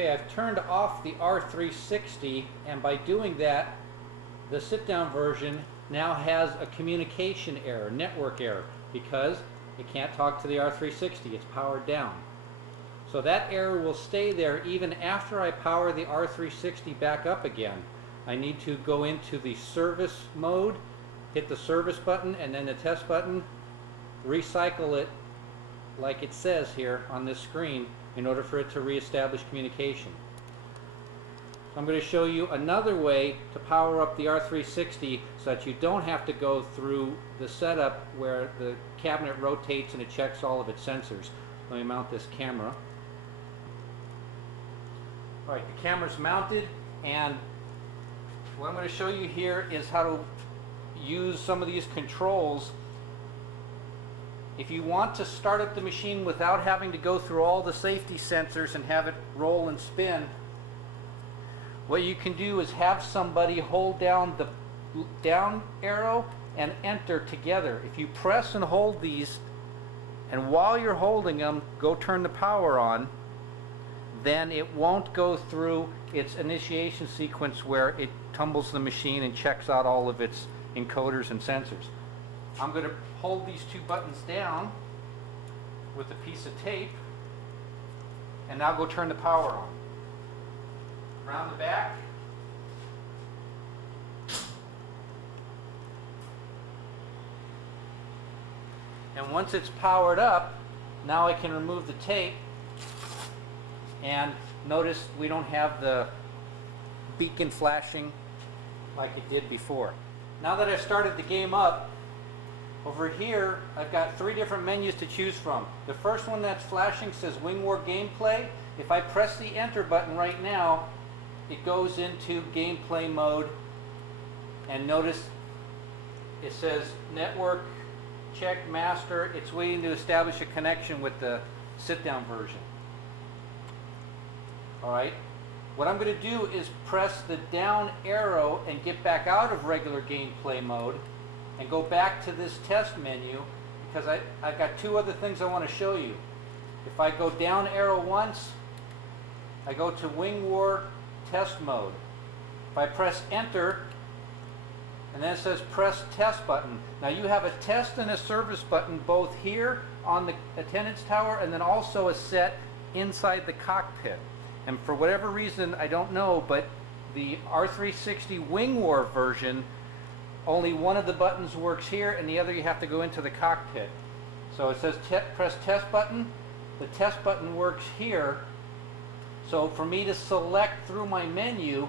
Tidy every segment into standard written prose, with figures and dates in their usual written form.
Okay, I've turned off the R360, and by doing that, the sit-down version now has a communication error, network error, because it can't talk to the R360, it's powered down. So that error will stay there even after I power the R360 back up again. I need to go into the service mode, hit the service button and then the test button, recycle it like it says here on this screen in order for it to reestablish communication. I'm going to show you another way to power up the R360 so that you don't have to go through the setup where the cabinet rotates and it checks all of its sensors. Let me mount this camera. Alright, the camera's mounted, and what I'm going to show you here is how to use some of these controls. If you want to start up the machine without having to go through all the safety sensors and have it roll and spin, what you can do is have somebody hold down the down arrow and enter together. If you press and hold these, and while you're holding them, go turn the power on, then it won't go through its initiation sequence where it tumbles the machine and checks out all of its encoders and sensors. I'm going to hold these two buttons down with a piece of tape, and now go turn the power on. Around the back. And once it's powered up, now I can remove the tape, and notice we don't have the beacon flashing like it did before. Now that I've started the game up, over here I've got three different menus to choose from. The first one that's flashing says Wing War Gameplay. If I press the enter button right now, it goes into gameplay mode, and notice it says network check master. It's waiting to establish a connection with the sit-down version. Alright, what I'm going to do is press the down arrow and get back out of regular gameplay mode and go back to this test menu, because I've got two other things I want to show you. If I go down arrow once, I go to Wing War test mode. If I press enter, and then it says press test button. Now you have a test and a service button both here on the attendance tower, and then also a set inside the cockpit. And for whatever reason, I don't know, but the R360 Wing War version, only one of the buttons works here and the other you have to go into the cockpit. So it says press test button. The test button works here. So for me to select through my menu,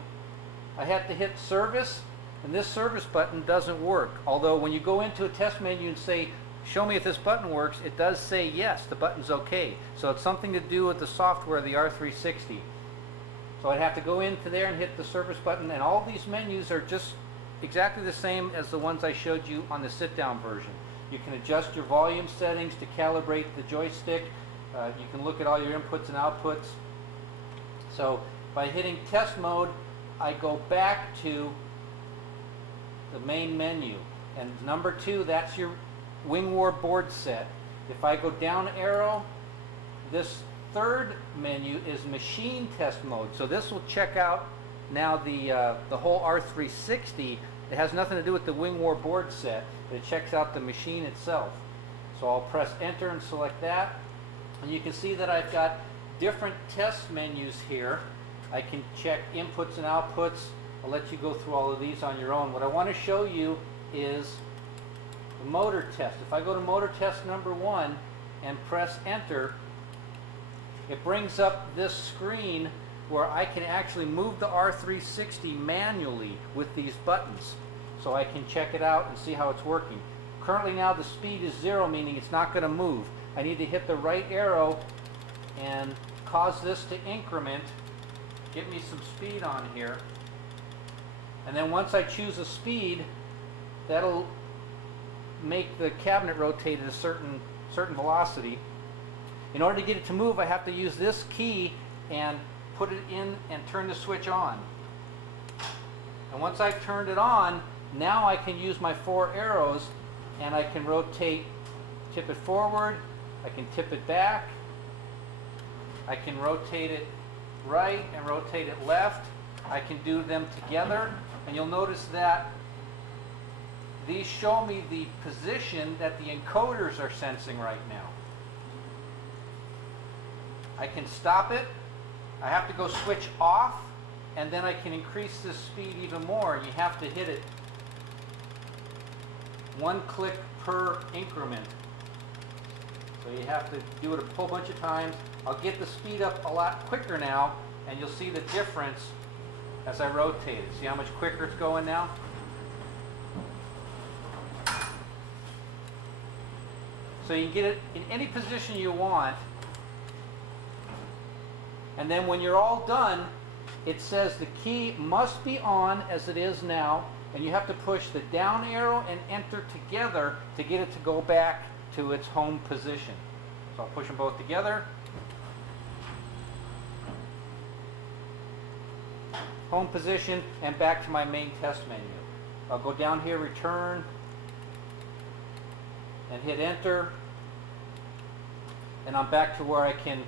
I have to hit service, and this service button doesn't work. Although when you go into a test menu and say, show me if this button works, it does say yes, the button's okay. So it's something to do with the software of the R360. So I'd have to go into there and hit the service button, and all these menus are just exactly the same as the ones I showed you on the sit-down version. You can adjust your volume settings to calibrate the joystick. You can look at all your inputs and outputs. So by hitting test mode, I go back to the main menu. And number 2, that's your Wing War board set. If I go down arrow, this third menu is machine test mode. So this will check out now the whole R360. It has nothing to do with the Wing War board set, but it checks out the machine itself. So I'll press enter and select that, and you can see that I've got different test menus here. I can check inputs and outputs. I'll let you go through all of these on your own. What I want to show you is the motor test. If I go to motor test number 1 and press enter, it brings up this screen where I can actually move the R360 manually with these buttons. So I can check it out and see how it's working. Currently now the speed is 0, meaning it's not going to move. I need to hit the right arrow and cause this to increment, get me some speed on here. And then once I choose a speed, that'll make the cabinet rotate at a certain velocity. In order to get it to move, I have to use this key and put it in and turn the switch on. And once I've turned it on, now I can use my 4 arrows and I can rotate, tip it forward, I can tip it back, I can rotate it right and rotate it left. I can do them together, and you'll notice that these show me the position that the encoders are sensing right now. I can stop it. I have to go switch off, and then I can increase the speed even more. You have to hit it one click per increment. So you have to do it a whole bunch of times. I'll get the speed up a lot quicker now, and you'll see the difference as I rotate it. See how much quicker it's going now? So you can get it in any position you want. And then when you're all done, it says the key must be on as it is now, and you have to push the down arrow and enter together to get it to go back to its home position. So I'll push them both together. Home position, and back to my main test menu. I'll go down here, return, and hit enter, and I'm back to where I can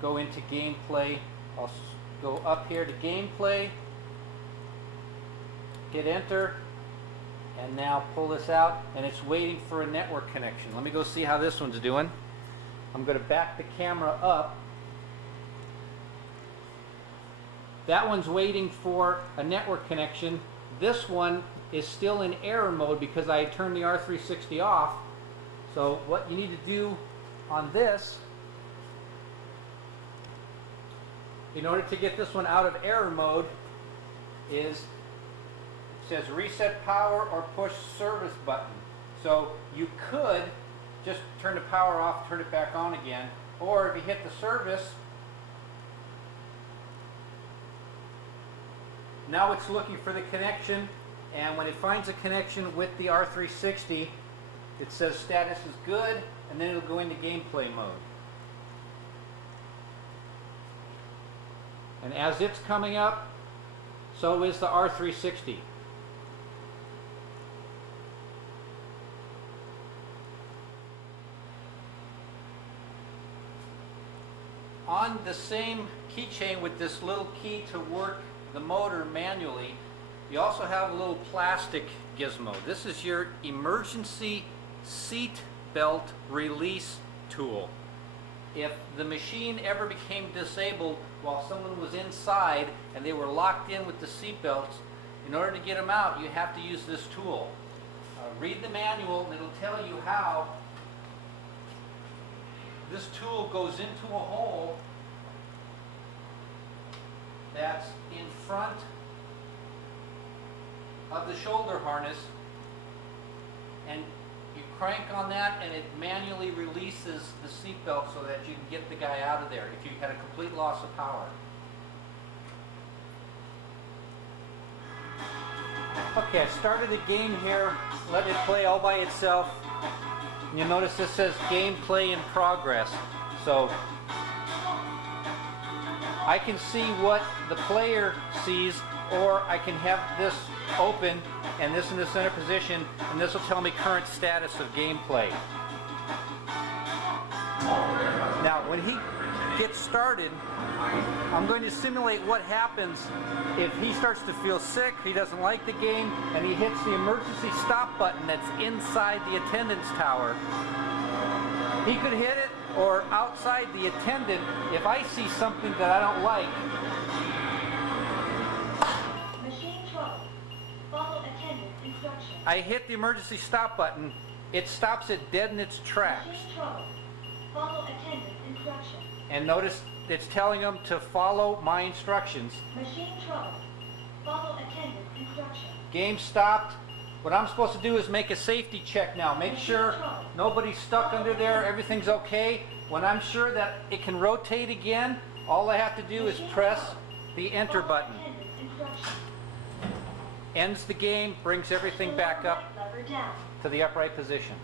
go into gameplay. I'll go up here to gameplay, hit enter, and now pull this out, and it's waiting for a network connection. Let me go see how this one's doing. I'm going to back the camera up. That one's waiting for a network connection. This one is still in error mode because I turned the R360 off. So what you need to do on this, in order to get this one out of error mode, is it says reset power or push service button. So you could just turn the power off, turn it back on again, or if you hit the service, now it's looking for the connection, and when it finds a connection with the R360, it says status is good, and then it'll go into gameplay mode. And as it's coming up, so is the R360. On the same keychain with this little key to work the motor manually, you also have a little plastic gizmo. This is your emergency seat belt release tool. If the machine ever became disabled while someone was inside and they were locked in with the seat belts, in order to get them out, you have to use this tool. Read the manual and it'll tell you how this tool goes into a hole that's in front of the shoulder harness, and you crank on that and it manually releases the seatbelt so that you can get the guy out of there if you had a complete loss of power. Okay, I started a game here, let it play all by itself. You'll notice this says gameplay in progress. So I can see what the player sees, or I can have this open and this in the center position, and this will tell me current status of gameplay. Now when he gets started, I'm going to simulate what happens if he starts to feel sick, he doesn't like the game, and he hits the emergency stop button that's inside the attendance tower. He could hit it, or outside the attendant, if I see something that I don't like. Machine trouble. Follow attendant instructions. I hit the emergency stop button, it stops it dead in its tracks. Machine trouble. Follow attendant instructions. And notice it's telling them to follow my instructions. Machine trouble. Follow attendant instructions. Game stopped. What I'm supposed to do is make a safety check now. Make sure nobody's stuck under there, everything's okay. When I'm sure that it can rotate again, all I have to do is press the enter button. Ends the game, brings everything back up to the upright position.